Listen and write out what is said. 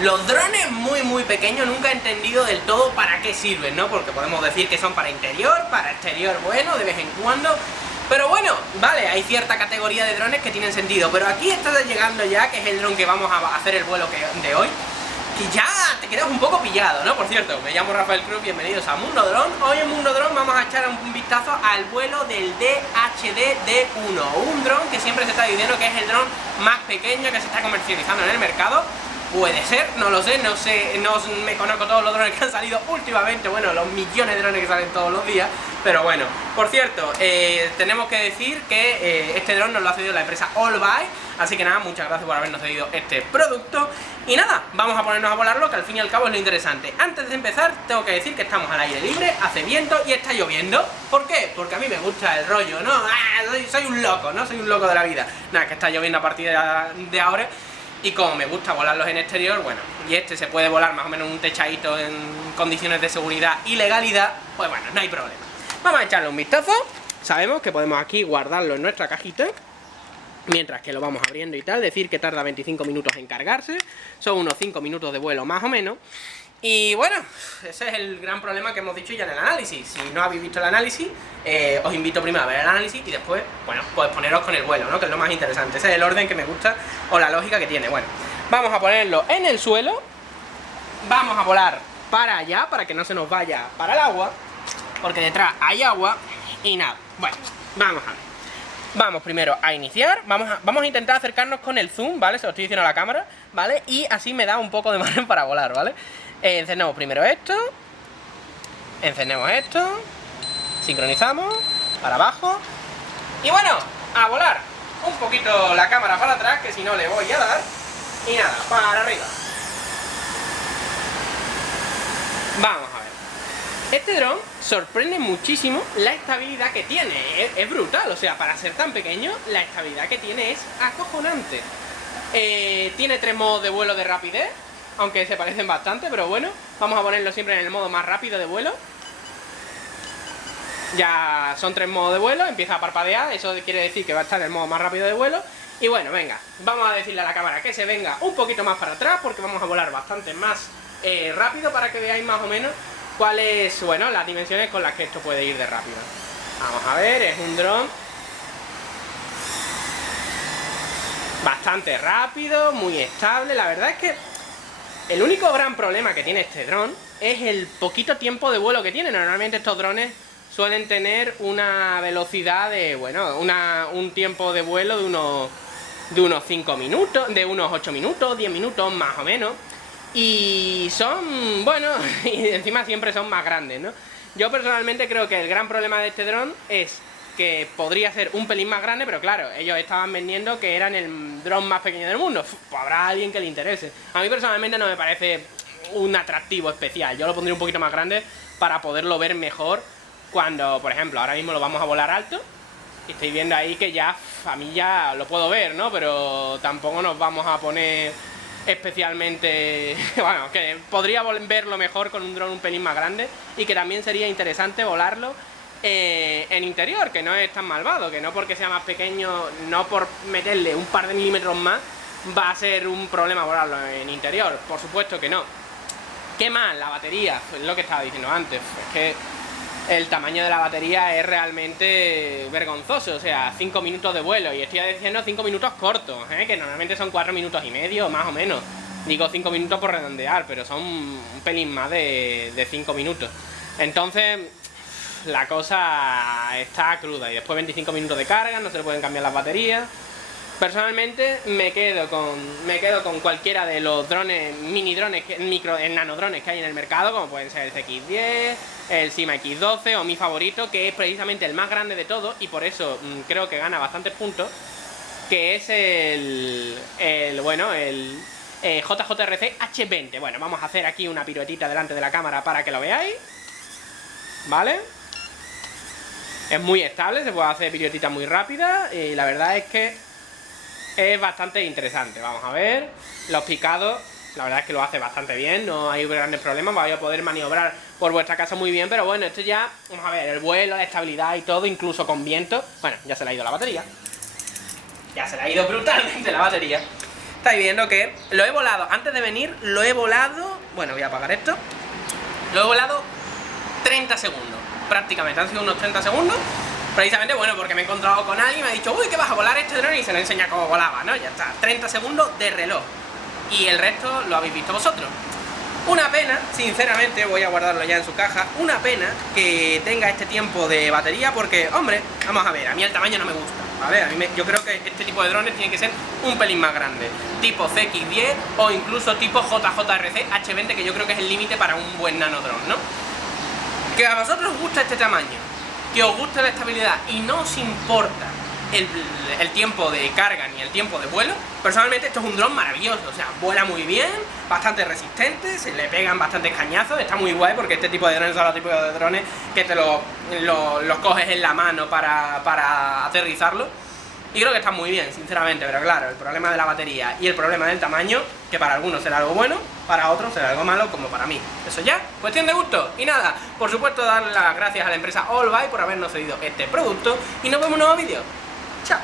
Los drones muy pequeños nunca he entendido del todo para qué sirven, ¿no? Porque podemos decir que son para interior, para exterior, bueno, de vez en cuando. Pero bueno, vale, hay cierta categoría de drones que tienen sentido. Pero aquí está llegando ya, que es el dron que vamos a hacer el vuelo de hoy, que ya te quedas un poco pillado, ¿no? Por cierto, me llamo Rafael Cruz, bienvenidos a Mundo Dron. Hoy en Mundo Dron vamos a echar un vistazo al vuelo del DHD-D1, un dron que siempre se está diciendo que es el dron más pequeño que se está comercializando en el mercado. Puede ser, no lo sé, no me conozco todos los drones que han salido últimamente, bueno, los millones de drones que salen todos los días, pero bueno. Por cierto, tenemos que decir que este dron nos lo ha cedido la empresa Allby, así que nada, muchas gracias por habernos cedido este producto. Y nada, vamos a ponernos a volarlo, que al fin y al cabo es lo interesante. Antes de empezar, tengo que decir que estamos al aire libre, hace viento y está lloviendo. ¿Por qué? Porque a mí me gusta el rollo, ¿no? Soy un loco, ¿no? Soy un loco de la vida. Nada, que está lloviendo a partir de ahora. Y como me gusta volarlos en exterior, bueno, y este se puede volar más o menos en un techadito en condiciones de seguridad y legalidad, pues bueno, no hay problema. Vamos a echarle un vistazo. Sabemos que podemos aquí guardarlo en nuestra cajita mientras que lo vamos abriendo y tal. Decir que tarda 25 minutos en cargarse. Son unos 5 minutos de vuelo más o menos. Y bueno, ese es el gran problema que hemos dicho ya en el análisis. Si no habéis visto el análisis, os invito primero a ver el análisis y después, bueno, pues poneros con el vuelo, ¿no? Que es lo más interesante. Ese es el orden que me gusta o la lógica que tiene. Bueno, vamos a ponerlo en el suelo. Vamos a volar para allá, para que no se nos vaya para el agua, porque detrás hay agua y nada. Bueno, vamos a ver. Vamos primero a iniciar, vamos a intentar acercarnos con el zoom, ¿vale? Se lo estoy diciendo a la cámara, ¿vale? Y así me da un poco de margen para volar, ¿vale? Encendemos primero esto. Encendemos esto. Sincronizamos. Para abajo. Y bueno, a volar. Un poquito la cámara para atrás, que si no le voy a dar. Y nada, para arriba. Vamos a ver. Este dron sorprende muchísimo la estabilidad que tiene. Es brutal, o sea, para ser tan pequeño, la estabilidad que tiene es acojonante. Tiene 3 modos de vuelo de rapidez, aunque se parecen bastante, pero bueno, vamos a ponerlo siempre en el modo más rápido de vuelo. Ya son 3 modos de vuelo, empieza a parpadear, eso quiere decir que va a estar en el modo más rápido de vuelo. Y bueno, venga, vamos a decirle a la cámara que se venga un poquito más para atrás, porque vamos a volar bastante más rápido, para que veáis más o menos cuáles, bueno, las dimensiones con las que esto puede ir de rápido. Vamos a ver, es un dron bastante rápido, muy estable. La verdad es que el único gran problema que tiene este dron es el poquito tiempo de vuelo que tiene. Normalmente estos drones suelen tener una velocidad de, bueno, un tiempo de vuelo de unos 5 minutos, de unos 8 minutos, 10 minutos más o menos. Y son, bueno, y encima siempre son más grandes, ¿no? Yo personalmente creo que el gran problema de este dron es que podría ser un pelín más grande, pero claro, ellos estaban vendiendo que eran el dron más pequeño del mundo. Pues habrá alguien que le interese. A mí personalmente no me parece un atractivo especial. Yo lo pondría un poquito más grande para poderlo ver mejor cuando, por ejemplo, ahora mismo lo vamos a volar alto. Y estáis viendo ahí que ya, a mí ya lo puedo ver, ¿no? Pero tampoco nos vamos a poner especialmente, bueno, que podría verlo mejor con un dron un pelín más grande, y que también sería interesante volarlo en interior, que no es tan malvado, que no porque sea más pequeño, no por meterle un par de milímetros más va a ser un problema volarlo en interior, por supuesto que no. ¿Qué más? La batería, es lo que estaba diciendo antes, es que el tamaño de la batería es realmente vergonzoso, o sea, 5 minutos de vuelo, y estoy diciendo 5 minutos cortos, que normalmente son 4 minutos y medio, más o menos. Digo 5 minutos por redondear, pero son un pelín más de 5 minutos. Entonces, la cosa está cruda, y después 25 minutos de carga, no se le pueden cambiar las baterías. Personalmente me quedo con cualquiera de los drones, mini drones, nanodrones que hay en el mercado, como pueden ser el CX-10, el Sima X12 o mi favorito, que es precisamente el más grande de todos, y por eso creo que gana bastantes puntos, que es el JJRC H20. Bueno, vamos a hacer aquí una piruetita delante de la cámara para que lo veáis, ¿vale? Es muy estable, se puede hacer piruetitas muy rápidas, y la verdad es que es bastante interesante. Vamos a ver, los picados, la verdad es que lo hace bastante bien, no hay grandes problemas, vais a poder maniobrar por vuestra casa muy bien, pero bueno, esto ya, vamos a ver, el vuelo, la estabilidad y todo, incluso con viento. Bueno, ya se le ha ido la batería. Ya se le ha ido brutalmente la batería. estáis viendo que lo he volado, antes de venir lo he volado, bueno, voy a apagar esto, lo he volado 30 segundos, prácticamente, han sido unos 30 segundos, precisamente, bueno, porque me he encontrado con alguien y me ha dicho, uy, que vas a volar este dron, y se lo enseña cómo volaba, ¿no? Ya está, 30 segundos de reloj, y el resto lo habéis visto vosotros. Una pena, sinceramente, voy a guardarlo ya en su caja, una pena que tenga este tiempo de batería porque, hombre, vamos a ver, a mí el tamaño no me gusta, ¿vale? Yo creo que este tipo de drones tiene que ser un pelín más grande, tipo CX-10 o incluso tipo JJRC H20, que yo creo que es el límite para un buen nanodron, ¿no? Que a vosotros os gusta este tamaño, que os guste la estabilidad y no os importa el tiempo de carga ni el tiempo de vuelo, personalmente esto es un dron maravilloso, o sea, vuela muy bien, bastante resistente, se le pegan bastantes cañazos, está muy guay porque este tipo de drones son los tipos de drones que te los coges en la mano para aterrizarlo, y creo que está muy bien, sinceramente, pero claro, el problema de la batería y el problema del tamaño, que para algunos será algo bueno, para otros será algo malo, como para mí. Eso ya, cuestión de gusto. Y nada, por supuesto, dar las gracias a la empresa Allbuy por habernos cedido este producto, y nos vemos en un nuevo vídeo. Chao.